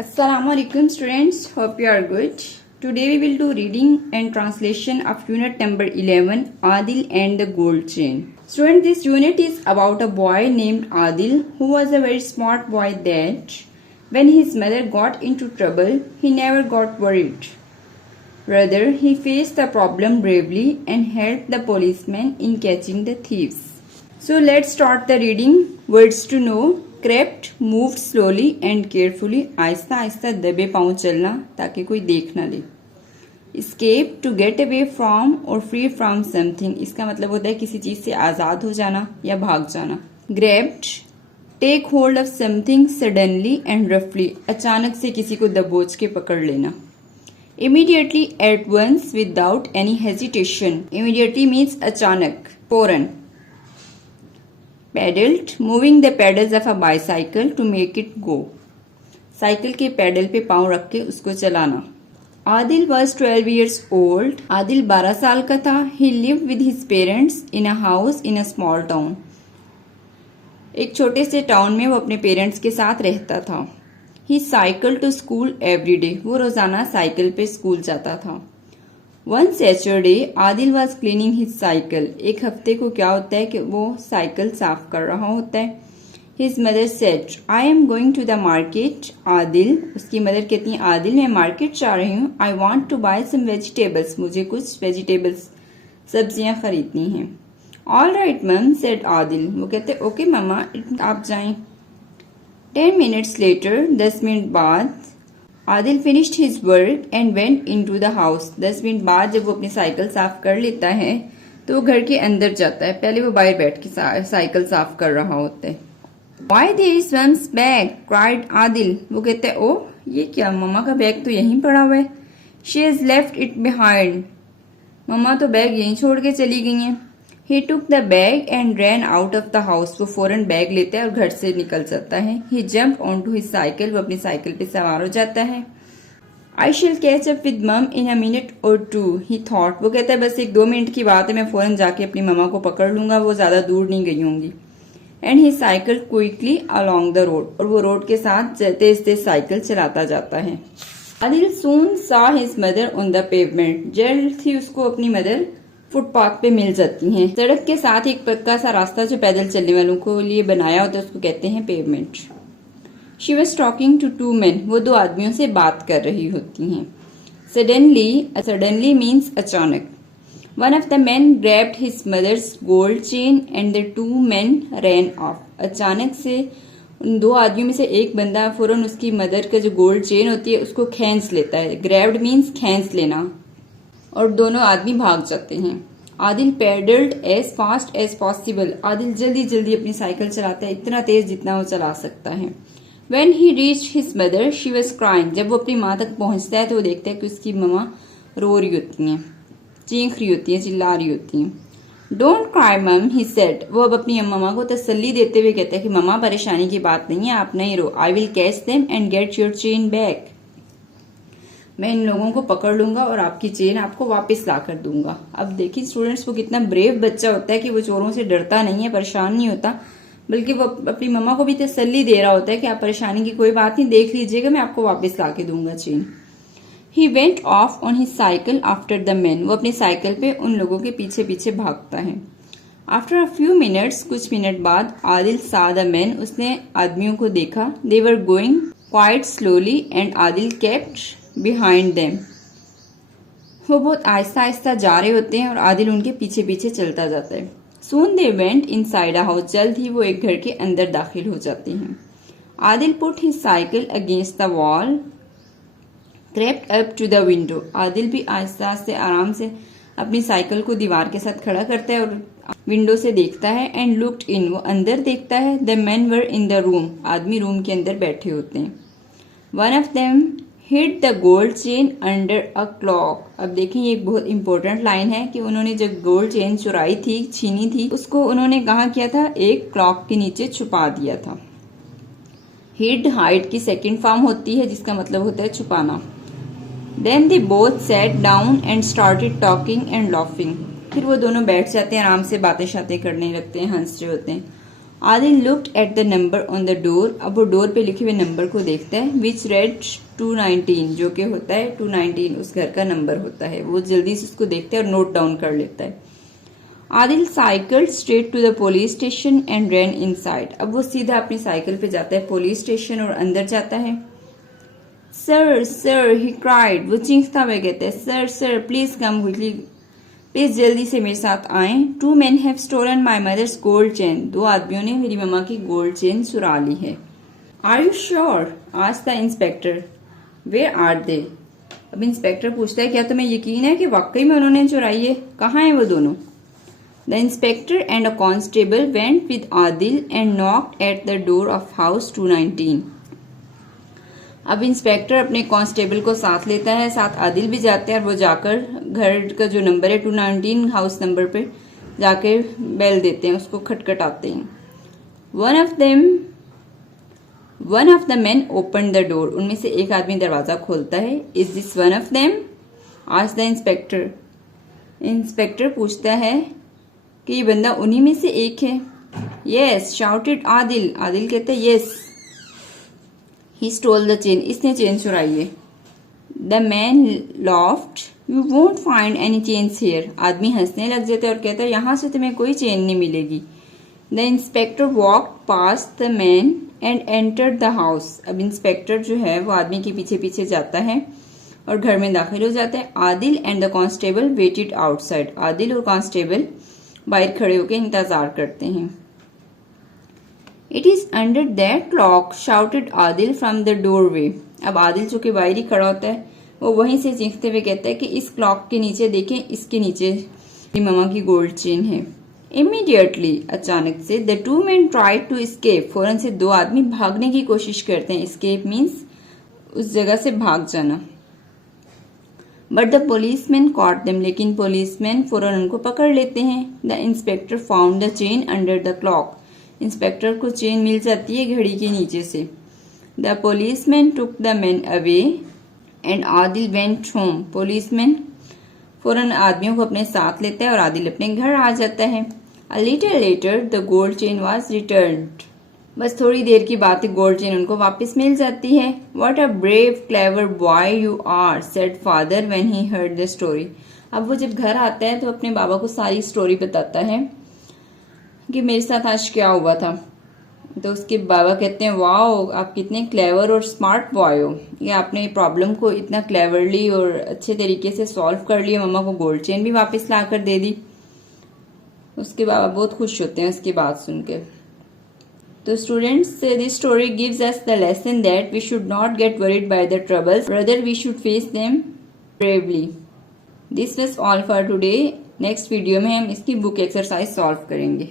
Assalamualaikum students, hope you are good. Today we will do reading and translation of unit number 11, Adil and the Gold Chain. Student, this unit is about a boy named Adil who was a very smart boy that when his mother got into trouble, he never got worried. Rather, he faced the problem bravely and helped the policeman in catching the thieves. So let's start the reading. Words to know. Crept, moved slowly and carefully, Aahista Aahista दबे पांव चलना ताकि कोई देख ना ले. Escape, to get away from or free from something, इसका मतलब होता है किसी चीज से आजाद हो जाना या भाग जाना. Grabbed, take hold of something suddenly and roughly, अचानक से किसी को दबोच के पकड़ लेना. Immediately, at once, without any hesitation. Immediately means अचानक, फौरन. Pedaled, moving the pedals of a bicycle to make it go. Cycle के पैडल पे पांव रख के उसको चलाना. Adil was 12 years old. Adil 12 साल का था. He lived with his parents in a house in a small town. एक छोटे से टाउन में वो अपने पेरेंट्स के साथ रहता था. He cycled to school every day. वो रोजाना साइकिल पे स्कूल जाता था. One Saturday, Adil was cleaning his cycle. एक हफ्ते को क्या होता है कि वो साइकिल साफ कर रहा होता है. His mother said, I am going to the market. Adil, उसकी मदर कहती है आदिल मैं मार्केट जा रही हूँ. I want to buy some vegetables. मुझे कुछ वेजिटेबल्स सब्जियां खरीदनी हैं. All right, mom, said Adil. वो कहते ओके मम्मा आप जाएं. 10 minutes later, 10 मिनट बाद Adil finished his work and went into the house. 10 minute बाद जब वो अपनी साइकिल साफ कर लेता है तो वो घर के अंदर जाता है. पहले वो बाहर बैठ के साइकिल साफ कर रहा होता है. Why there is one's bag? cried Adil. वो कहते हैं ओ ये क्या, मम्मा का बैग तो यहीं पड़ा हुआ है. She has left it behind. मम्मा तो बैग यहीं छोड़ के चली गई हैं. He took the bag and ran out of the house. वो फौरन बैग लेता है और घर से निकल जाता है. He jumped onto his cycle. वो अपनी साइकिल पे सवार हो जाता है. I shall catch up with mom in a minute or two. He thought. वो कहता है बस 1-2 मिनट की बात है, मैं फौरन जाके अपनी मम्मा को पकड़ लूंगा, वो ज्यादा दूर नहीं गई होंगी. And he cycled quickly along the road. और वो रोड के साथ तेज तेज साइकिल चलाता जाता है. Adil soon saw his mother on the pavement. जल्द ही उसको अपनी मदर फुटपाथ पे मिल जाती हैं. सड़क के साथ एक पक्का सा रास्ता जो पैदल चलने वालों को लिए बनाया होता है उसको कहते हैं pavement. She was talking to 2 men. वो 2 आदमियों से बात कर रही होती हैं. सडनली मीन्स अचानक. One of the men grabbed his mother's gold chain and the 2 men ran off. अचानक से उन 2 आदमियों में से एक बंदा फौरन उसकी मदर का जो गोल्ड चेन होती है उसको खींच लेता है. ग्रैब्ड मीन्स खींच लेना. और दोनों आदमी भाग जाते हैं. Adil paddled as fast as possible. Adil जल्दी जल्दी अपनी साइकिल चलाता है, इतना तेज जितना वो चला सकता है. When he reached his mother, she was crying. जब वो अपनी माँ तक पहुंचता है तो वो देखता है कि उसकी मम्मा रो रही होती हैं, चीख रही होती हैं, चिल्ला रही होती हैं. Don't cry, mom, he said. वो अब अपनी मम्मा को तसल्ली देते हुए कहता है कि मम्मा परेशानी की बात नहीं है, आप नहीं रो. I will catch them and get your chain back. मैं इन लोगों को पकड़ लूंगा और आपकी चेन आपको वापस ला कर दूंगा. अब देखिए स्टूडेंट्स, वो कितना ब्रेव बच्चा होता है कि वो चोरों से डरता नहीं है, परेशान नहीं होता, बल्कि वो अपनी मम्मा को भी तसल्ली दे रहा होता है कि आप परेशानी की कोई बात नहीं, देख लीजिएगा, मैं आपको वापस ला के दूंगा chain. He went of on his cycle after the man. वो अपनी साइकिल पे उन लोगों के पीछे पीछे भागता है. आफ्टर अ फ्यू मिनट्स, कुछ मिनट बाद, आदिल सा द मैन. उसने आदमियों को देखा. They were going quite slowly and Adil kept behind them. वो बहुत आहिस्ता आहिस्ता जा रहे होते हैं और आदिल उनके पीछे पीछे चलता जाता है. Soon they went inside a house. जल्द ही वो एक घर के अंदर दाखिल हो जाते हैं. Adil put his cycle against the wall, crept up to the window. Adil भी आहिस्ता से आराम से अपनी साइकिल को दीवार के साथ खड़ा करता है और विंडो से देखता है. And looked in. वो अंदर देखता है. The main were in the room. आदमी रूम के अंदर बैठे होते हैं. One of them hid the gold chain under a clock. अब देखिए ये एक बहुत इंपॉर्टेंट लाइन है कि उन्होंने जब गोल्ड चेन चुराई थी, छीनी थी, उसको उन्होंने कहा किया था, एक क्लॉक के नीचे छुपा दिया था. हिड, हाइड की सेकंड फॉर्म होती है जिसका मतलब होता है छुपाना. Then they both sat down and started talking and laughing. फिर वो दोनों बैठ जाते हैं, आराम से बातें शातें करने लगते हैं, हंस रहे होते हैं. Adil looked at the number on the door. अब वो डोर पे लिखे हुए नंबर को देखता है, विच रेड 219, जो कि होता है 219 उस घर का नंबर होता है। वो जल्दी से उसको देखता है और नोट डाउन कर लेता है। Adil cycle straight to the police station and ran inside. अब वो सीधा अपनी साइकिल पे जाता है पुलिस स्टेशन और अंदर जाता है। सर सर ही क्राइड, वो चीखता हुआ कहता है, sir sir please come quickly, please जल्दी से मेरे साथ आएं। 2 men have stolen my mother's gold chain, 2 आदमियों ने मेरी मम्मा की गोल्ड चेन चुरा ली है। Are you sure? asked the inspector. Where are they? अब इंस्पेक्टर पूछता है, क्या तुम्हें यकीन है कि वाकई में उन्होंने चुराई है? कहाँ हैं वो दोनों? The inspector and a constable went with Adil and knocked at the door of house 219. अब इंस्पेक्टर अपने कांस्टेबल को साथ लेता है, साथ आदिल भी जाते हैं और वो जाकर घर का जो नंबर है 219 हाउस नंबर पे जाके बेल देते हैं, उसको खटखटाते हैं। One of the main open the door, उनमें से एक आदमी दरवाजा खोलता है। Is this one of them? Asked the inspector. Inspector पूछता है कि ये बंदा उन्हीं में से एक है। यस शाउटेड आदिल, आदिल कहता है yes. He stole the chain, इसने चेन चुराई है। The man laughed. You won't find any chains here. आदमी हंसने लग जाता है और कहता है यहाँ से तुम्हें कोई चेन नहीं मिलेगी। The inspector walked past the man and entered the house. अब इंस्पेक्टर जो है वो आदमी के पीछे पीछे जाता है और घर में दाखिल हो जाता है। Adil and the constable waited outside, Adil और कांस्टेबल बाहर खड़े होकर इंतजार करते हैं। It is under that clock, shouted Adil from the doorway. अब आदिल जो कि बाहर ही खड़ा होता है वो वहीं से चीखते हुए कहता है कि इस क्लॉक के नीचे देखें, इसके नीचे मेरी मम्मा की गोल्ड चेन है। Immediately, अचानक से the 2 men tried to escape. फौरन से 2 आदमी भागने की कोशिश करते हैं। Escape means उस जगह से भाग जाना। But the policeman caught them. लेकिन policeman फौरन उनको पकड़ लेते हैं। The inspector found the chain under the clock. Inspector को चेन मिल जाती है घड़ी के नीचे से। The policeman took the man away and Adil went home. Policeman फौरन आदमियों को अपने साथ लेता है और आदिल अपने घर आ जाता है। A little later the gold chain was returned. बस थोड़ी देर की बात है, गोल्ड चेन उनको वापस मिल जाती है। What a brave clever boy you are, said father when he heard the story. अब वो जब घर आता है तो अपने बाबा को सारी स्टोरी बताता है कि मेरे साथ आज क्या हुआ था। तो उसके बाबा कहते हैं, वाओ आप कितने क्लेवर और स्मार्ट बॉय हो, ये आपने प्रॉब्लम को इतना क्लेवरली और अच्छे तरीके से सॉल्व कर लिया, मम्मा को गोल्ड चेन भी वापस ला कर दे दी। उसके बाबा बहुत खुश होते हैं उसकी बात सुनकर। तो students, this story gives us the lesson that we should not get worried by the troubles, rather we should face them bravely. This was all for today. Next video में हम इसकी बुक एक्सरसाइज सॉल्व करेंगे।